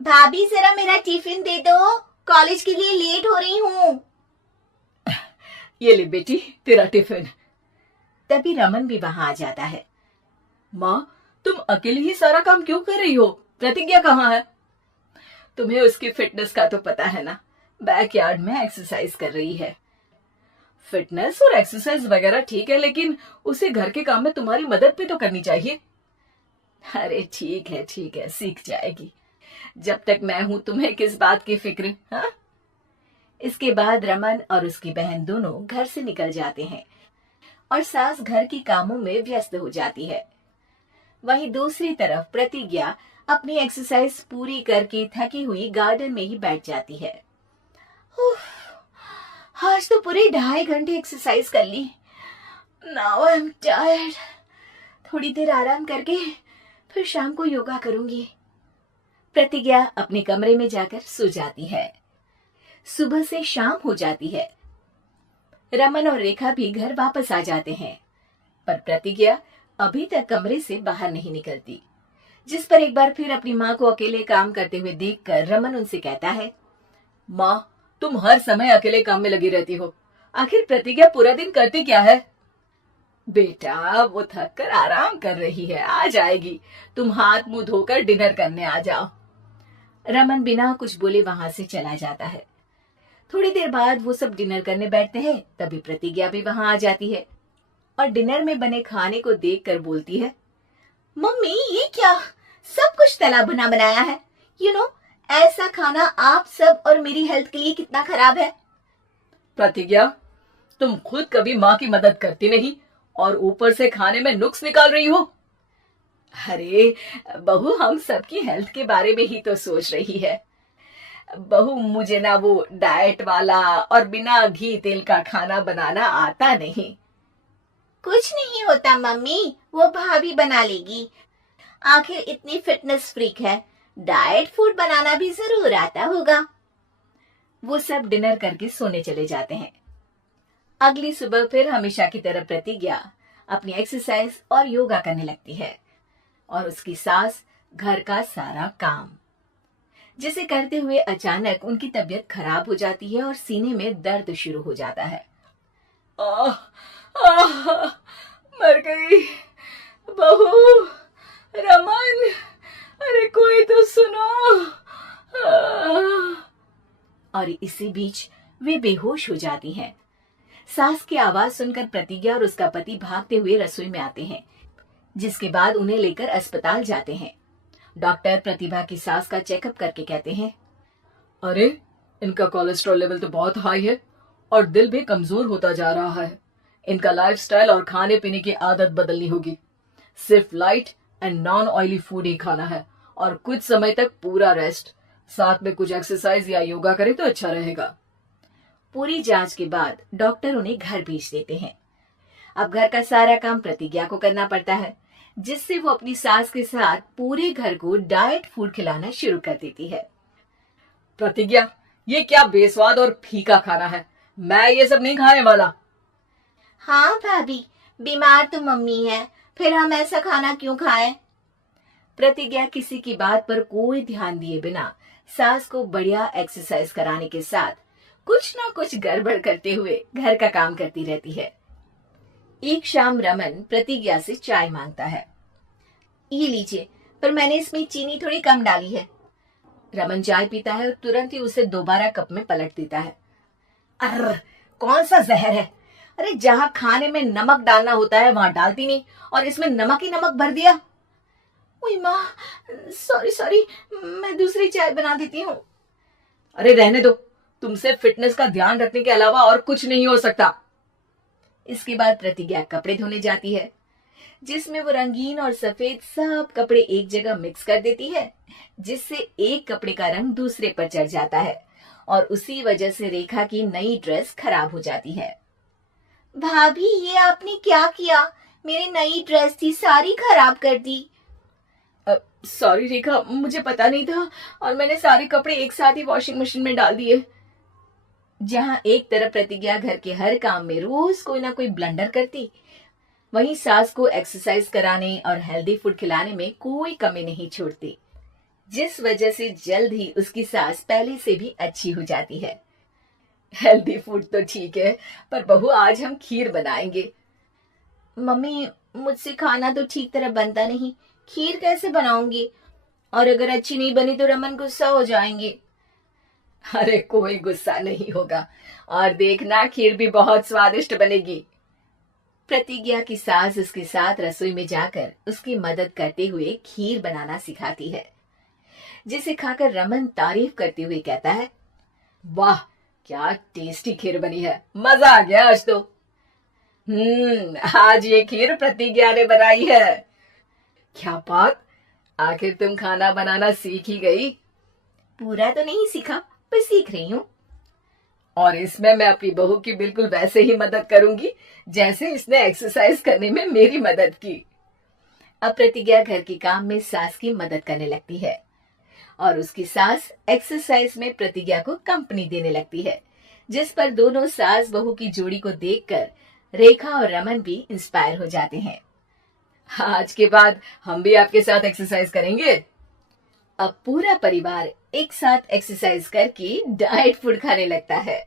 भाभी जरा मेरा टिफिन दे दो, कॉलेज के लिए लेट हो रही हूँ। ये ले बेटी तेरा टिफिन। तभी रमन भी वहां आ जाता है। माँ, तुम अकेली ही सारा काम क्यों कर रही हो? प्रतिज्ञा कहाँ है? तुम्हें उसकी फिटनेस का तो पता है ना, बैकयार्ड में एक्सरसाइज कर रही है। फिटनेस और एक्सरसाइज वगैरह ठीक है, लेकिन उसे घर के काम में तुम्हारी मदद भी तो करनी चाहिए। अरे ठीक है, सीख जाएगी। जब तक मैं हूं तुम्हें किस बात की फिक्र? हाँ। इसके बाद रमन और उसकी बहन दोनों घर से निकल जाते हैं और सास घर की कामों में व्यस्त हो जाती है। वहीं दूसरी तरफ प्रतिज्ञा अपनी एक्सरसाइज पूरी करके थकी हुई गार्डन में ही बैठ जाती है। आज तो पूरे 2.5 घंटे एक्सरसाइज कर ली। Now I am tired. थोड़ी देर आराम करके फिर शाम को योगा करूंगी। प्रतिज्ञा अपने कमरे में जाकर सो जाती है। सुबह से शाम हो जाती है। रमन और रेखा भी घर वापस आ जाते हैं, पर प्रतिज्ञा अभी तक कमरे से बाहर नहीं निकलती। जिस पर एक बार फिर अपनी माँ को अकेले काम करते हुए देखकर रमन उनसे कहता है, माँ, तुम हर समय अकेले काम में लगी रहती हो। आखिर प्रतिज्ञा पूरा दिन करती क्या है? बेटा, वो थक कर आराम कर रही है, आ जाएगी। तुम हाथ मुंह धोकर डिनर करने आ जाओ। रमन बिना कुछ बोले वहां से चला जाता है। थोड़ी देर बाद वो सब डिनर करने बैठते हैं। तभी प्रतिज्ञा भी वहां आ जाती है और डिनर में बने खाने को देखकर बोलती है, मम्मी ये क्या, सब कुछ तला भुना बनाया है। ऐसा खाना आप सब और मेरी हेल्थ के लिए कितना खराब है। प्रतिज्ञा, तुम खुद कभी माँ की मदद करती नहीं और ऊपर से खाने में नुक्स निकाल रही हो। अरे बहू, हम सबकी हेल्थ के बारे में ही तो सोच रही है। बहू, मुझे ना वो डाइट वाला और बिना घी तेल का खाना बनाना आता नहीं। कुछ नहीं होता मम्मी, वो भाभी बना लेगी। आखिर इतनी फिटनेस फ्रीक है, डाइट फूड बनाना भी जरूर आता होगा। वो सब डिनर करके सोने चले जाते हैं। अगली सुबह फिर हमेशा की तरह प्रतिज्ञा अपनी एक्सरसाइज और योगा करने लगती है और उसकी सास घर का सारा काम, जिसे करते हुए अचानक उनकी तबीयत खराब हो जाती है और सीने में दर्द शुरू हो जाता है। आह, आह, मर गई बहू। रमन, अरे कोई तो सुनो। और इसी बीच वे बेहोश हो जाती हैं। सास की आवाज सुनकर प्रतिज्ञा और उसका पति भागते हुए रसोई में आते हैं, जिसके बाद उन्हें लेकर अस्पताल जाते हैं। डॉक्टर प्रतिभा की सास का चेकअप करके कहते हैं, अरे इनका कोलेस्ट्रॉल लेवल तो बहुत हाई है और दिल भी कमजोर होता जा रहा है। इनका लाइफस्टाइल और खाने पीने की आदत बदलनी होगी। सिर्फ light and non oily food ही खाना है और कुछ समय तक पूरा रेस्ट, साथ में कुछ एक्सरसाइज या योगा करे तो अच्छा रहेगा। पूरी जांच के बाद डॉक्टर उन्हें घर भेज देते हैं। अब घर का सारा काम प्रतिज्ञा को करना पड़ता है, जिससे वो अपनी सास के साथ पूरे घर को डाइट फूड खिलाना शुरू कर देती है। प्रतिज्ञा, ये क्या बेस्वाद और फीका खाना है, मैं ये सब नहीं खाने वाला। हाँ भाभी, बीमार तो मम्मी है, फिर हम ऐसा खाना क्यों खाएं? प्रतिज्ञा किसी की बात पर कोई ध्यान दिए बिना सास को बढ़िया एक्सरसाइज कराने के साथ कुछ ना कुछ गड़बड़ करते हुए घर का काम करती रहती है। एक शाम रमन प्रतिज्ञा से चाय मांगता है। ये लीजिए, पर मैंने इसमें चीनी थोड़ी कम डाली है। रमन चाय पीता है और तुरंत ही उसे दोबारा कप में पलट देता है। अर्र, कौन सा जहर है? अरे जहाँ खाने में नमक डालना होता है वहां डालती नहीं और इसमें नमक ही नमक भर दिया। ओए माँ, सॉरी, मैं दूसरी चाय बना देती हूँ। अरे रहने दो, तुमसे फिटनेस का ध्यान रखने के अलावा और कुछ नहीं हो सकता। इसके बाद प्रतिज्ञा कपड़े धोने जाती है, जिसमें वो रंगीन और सफेद सब कपड़े एक जगह मिक्स कर देती है, जिससे एक कपड़े का रंग दूसरे पर चढ़ जाता है और उसी वजह से रेखा की नई ड्रेस खराब हो जाती है। भाभी, ये आपने क्या किया? मेरी नई ड्रेस थी, सारी खराब कर दी। सॉरी रेखा, मुझे पता नहीं था और मैंने सारे कपड़े एक साथ ही वॉशिंग मशीन में डाल दिए। जहां एक तरफ प्रतिज्ञा घर के हर काम में रोज कोई ना कोई ब्लंडर करती, वहीं सास को एक्सरसाइज कराने और हेल्दी फूड खिलाने में कोई कमी नहीं छोड़ती। जिस वजह से जल्द ही उसकी सांस पहले से भी अच्छी हो जाती है। हेल्दी फूड तो ठीक है, पर बहू आज हम खीर बनाएंगे। मम्मी, मुझसे खाना तो ठीक तरह बनता नहीं, खीर कैसे बनाऊंगी? और अगर अच्छी नहीं बनी तो रमन गुस्सा हो जाएंगे। अरे कोई गुस्सा नहीं होगा, और देखना खीर भी बहुत स्वादिष्ट बनेगी। प्रतिज्ञा की सास उसके साथ रसोई में जाकर उसकी मदद करते हुए खीर बनाना सिखाती है, जिसे खाकर रमन तारीफ करते हुए कहता है, वाह क्या टेस्टी खीर बनी है, मजा आ गया आज तो। आज ये खीर प्रतिज्ञा ने बनाई है। क्या बात, आखिर तुम खाना बनाना सीख ही गई? पूरा तो नहीं सीखा, पर सीख रही हूँ। और इसमें मैं अपनी बहू की बिल्कुल वैसे ही मदद करूंगी जैसे इसने एक्सरसाइज करने में मेरी मदद की। अब प्रतिज्ञा घर के काम में सास की मदद करने लगती है और उसकी सास एक्सरसाइज में प्रतिज्ञा को कंपनी देने लगती है, जिस पर दोनों सास बहू की जोड़ी को देखकर रेखा और रमन भी इंस्पायर हो जाते हैं। आज के बाद हम भी आपके साथ एक्सरसाइज करेंगे। अब पूरा परिवार एक साथ एक्सरसाइज करके डाइट फूड खाने लगता है।